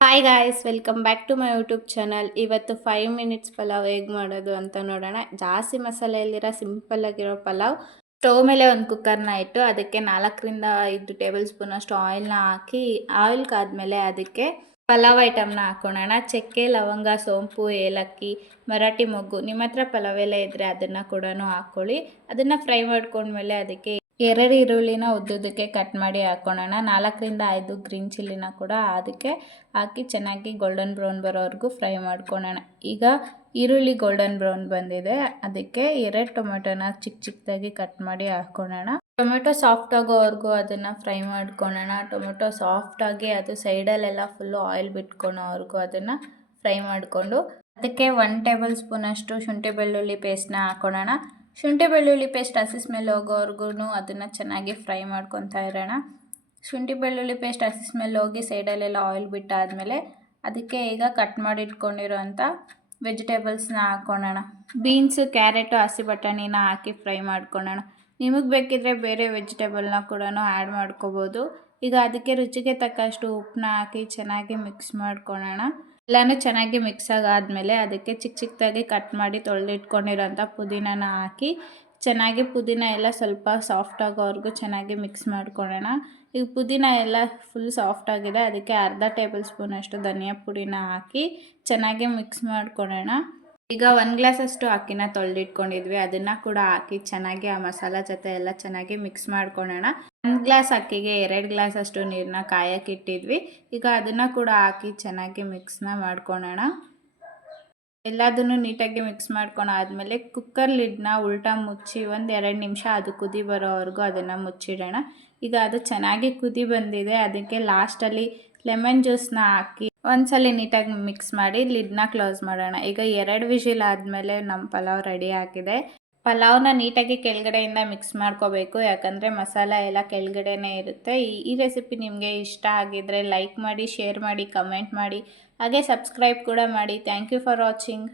Hi guys, welcome back to my YouTube channel. ಇವತ್ತು 5 minutes pulao ಹೇಗೆ ಮಾಡೋದು ಅಂತ ನೋಡೋಣ. ಜಾಸ್ತಿ ಮಸಾಲೆ ಇಲ್ದಿರೋ ಸಿಂಪಲ್ ಆಗಿರೋ ಪಲಾವ್. ಸ್ಟವ್ ಮೇಲೆ ಒಂದು ಕುಕ್ಕರ್ನ ಇಟ್ಟು ಅದಕ್ಕೆ 4 ರಿಂದ 5 ಟೇಬಲ್ ಸ್ಪೂನ್ ಅಷ್ಟು ಆಯಿಲ್ನ ಹಾಕಿ, ಆಯಿಲ್ ಕಾದ್ಮೇಲೆ ಅದಕ್ಕೆ ಪಲಾವ್ ಐಟಮ್ನ ಹಾಕೋಣ. ಚಕ್ಕೆ, ಲವಂಗ, ಸೋಂಪು, ಏಲಕ್ಕಿ, ಮರಾಠಿ ಮೊಗ್ಗು, ನಿಮ್ಮ ಹತ್ರ ಪಲಾವ್ ಎಲೆ ಇದ್ದರೆ ಅದನ್ನು ಕೂಡ ಹಾಕ್ಕೊಳ್ಳಿ. ಅದನ್ನು ಫ್ರೈ ಮಾಡ್ಕೊಂಡ್ಮೇಲೆ ಅದಕ್ಕೆ 2 ಈರುಳ್ಳಿನ ಉದ್ದುದಕ್ಕೆ ಕಟ್ ಮಾಡಿ ಹಾಕೋಣ. 4 ರಿಂದ 5 ಗ್ರೀನ್ ಚಿಲ್ಲಿನ ಕೂಡ ಅದಕ್ಕೆ ಹಾಕಿ ಚೆನ್ನಾಗಿ ಗೋಲ್ಡನ್ ಬ್ರೌನ್ ಬರೋವರೆಗೂ ಫ್ರೈ ಮಾಡ್ಕೊಳ್ಳೋಣ. ಈಗ ಈರುಳ್ಳಿ ಗೋಲ್ಡನ್ ಬ್ರೌನ್ ಬಂದಿದೆ, ಅದಕ್ಕೆ 2 ಟೊಮೆಟೊನ ಚಿಕ್ಕದಾಗಿ ಕಟ್ ಮಾಡಿ ಹಾಕೋಣ. ಟೊಮೆಟೊ ಸಾಫ್ಟ್ ಆಗೋವರೆಗೂ ಅದನ್ನು ಫ್ರೈ ಮಾಡ್ಕೊಳ್ಳೋಣ. ಟೊಮೆಟೊ ಸಾಫ್ಟಾಗಿ ಅದು ಸೈಡಲ್ಲೆಲ್ಲ ಫುಲ್ಲು ಆಯಿಲ್ ಬಿಟ್ಕೊಳೋವರೆಗೂ ಅದನ್ನು ಫ್ರೈ ಮಾಡಿಕೊಂಡು ಅದಕ್ಕೆ 1 ಟೇಬಲ್ ಸ್ಪೂನ್ ಅಷ್ಟು ಶುಂಠಿ ಬೆಳ್ಳುಳ್ಳಿ ಪೇಸ್ಟ್ನ ಹಾಕೋಣ. ಶುಂಠಿ ಬೆಳ್ಳುಳ್ಳಿ ಪೇಸ್ಟ್ ಹಸಿ ಸ್ಮೆಲ್ ಹೋಗೋವರೆಗೂ ಅದನ್ನು ಚೆನ್ನಾಗಿ ಫ್ರೈ ಮಾಡ್ಕೊತಾ ಇರೋಣ. ಶುಂಠಿ ಬೆಳ್ಳುಳ್ಳಿ ಪೇಸ್ಟ್ ಹಸಿ ಸ್ಮೆಲ್ ಹೋಗಿ ಸೈಡಲ್ಲೆಲ್ಲ ಆಯಿಲ್ ಬಿಟ್ಟಾದಮೇಲೆ ಅದಕ್ಕೆ ಈಗ ಕಟ್ ಮಾಡಿ ಇಟ್ಕೊಂಡಿರೋಂಥ ವೆಜಿಟೇಬಲ್ಸ್ನ ಹಾಕೋಣ. ಬೀನ್ಸು, ಕ್ಯಾರೆಟು, ಹಸಿ ಬಟಾಣಿನ ಹಾಕಿ ಫ್ರೈ ಮಾಡ್ಕೊಳ್ಳೋಣ. ನಿಮಗೆ ಬೇಕಿದ್ರೆ ಬೇರೆ ವೆಜಿಟೇಬಲ್ನ ಕೂಡ ಆ್ಯಡ್ ಮಾಡ್ಕೋಬೋದು. ಈಗ ಅದಕ್ಕೆ ರುಚಿಗೆ ತಕ್ಕಷ್ಟು ಉಪ್ಪನ್ನ ಹಾಕಿ ಚೆನ್ನಾಗಿ ಮಿಕ್ಸ್ ಮಾಡ್ಕೊಳ್ಳೋಣ. ಎಲ್ಲನೂ ಚೆನ್ನಾಗಿ ಮಿಕ್ಸ್ ಆಗಾದಮೇಲೆ ಅದಕ್ಕೆ ಚಿಕ್ಕದಾಗಿ ಕಟ್ ಮಾಡಿ ತೊಳೆದಿಟ್ಕೊಂಡಿರೋಂಥ ಪುದೀನನ ಹಾಕಿ ಚೆನ್ನಾಗಿ ಪುದೀನ ಎಲ್ಲ ಸ್ವಲ್ಪ ಸಾಫ್ಟ್ ಆಗೋವರೆಗೂ ಚೆನ್ನಾಗಿ ಮಿಕ್ಸ್ ಮಾಡ್ಕೊಳ್ಳೋಣ. ಈಗ ಪುದೀನ ಎಲ್ಲ ಫುಲ್ ಸಾಫ್ಟ್ ಆಗಿದೆ, ಅದಕ್ಕೆ ಅರ್ಧ ಟೇಬಲ್ ಸ್ಪೂನ್ ಅಷ್ಟು ಧನಿಯಾ ಪುಡಿನ ಹಾಕಿ ಚೆನ್ನಾಗಿ ಮಿಕ್ಸ್ ಮಾಡ್ಕೊಳ್ಳೋಣ. ಈಗ 1 ಗ್ಲಾಸಷ್ಟು ಅಕ್ಕಿನ ತೊಳೆದಿಟ್ಕೊಂಡಿದ್ವಿ, ಅದನ್ನು ಕೂಡ ಹಾಕಿ ಚೆನ್ನಾಗಿ ಆ ಮಸಾಲ ಜೊತೆ ಎಲ್ಲ ಚೆನ್ನಾಗಿ ಮಿಕ್ಸ್ ಮಾಡ್ಕೊಳ್ಳೋಣ. 1 ಗ್ಲಾಸ್ ಅಕ್ಕಿಗೆ 2 ಗ್ಲಾಸಷ್ಟು ನೀರನ್ನ ಕಾಯಕ್ಕಿಟ್ಟಿದ್ವಿ. ಈಗ ಅದನ್ನು ಕೂಡ ಹಾಕಿ ಚೆನ್ನಾಗಿ ಮಿಕ್ಸ್ನ ಮಾಡ್ಕೊಳ್ಳೋಣ. ಎಲ್ಲದನ್ನು ನೀಟಾಗಿ ಮಿಕ್ಸ್ ಮಾಡ್ಕೊಂಡಾದ್ಮೇಲೆ ಕುಕ್ಕರ್ ಲಿಡ್ನ ಉಲ್ಟಾ ಮುಚ್ಚಿ 1-2 ನಿಮಿಷ ಅದು ಕುದಿ ಬರೋವರೆಗೂ ಅದನ್ನು ಮುಚ್ಚಿಡೋಣ. ಈಗ ಅದು ಚೆನ್ನಾಗಿ ಕುದಿ ಬಂದಿದೆ, ಅದಕ್ಕೆ ಲಾಸ್ಟಲ್ಲಿ ಲೆಮನ್ ಜ್ಯೂಸ್ನ ಹಾಕಿ ಒಂದ್ಸಲ ನೀಟಾಗಿ ಮಿಕ್ಸ್ ಮಾಡಿ ಲಿಡ್ನ ಕ್ಲೋಸ್ ಮಾಡೋಣ. ಈಗ 2 ವಿಷಿಲ್ ಆದಮೇಲೆ ನಮ್ಮ ಪಲಾವ್ ರೆಡಿ ಆಗಿದೆ. ಪಲಾವ್ನ ನೀಟಾಗಿ ಕೆಳಗಡೆಯಿಂದ ಮಿಕ್ಸ್ ಮಾಡ್ಕೋಬೇಕು, ಯಾಕಂದರೆ ಮಸಾಲ ಎಲ್ಲ ಕೆಳಗಡೆನೇ ಇರುತ್ತೆ. ಈ ರೆಸಿಪಿ ನಿಮಗೆ ಇಷ್ಟ ಆಗಿದ್ದರೆ ಲೈಕ್ ಮಾಡಿ, ಶೇರ್ ಮಾಡಿ, ಕಮೆಂಟ್ ಮಾಡಿ, ಹಾಗೆ ಸಬ್ಸ್ಕ್ರೈಬ್ ಕೂಡ ಮಾಡಿ. Thank you for watching.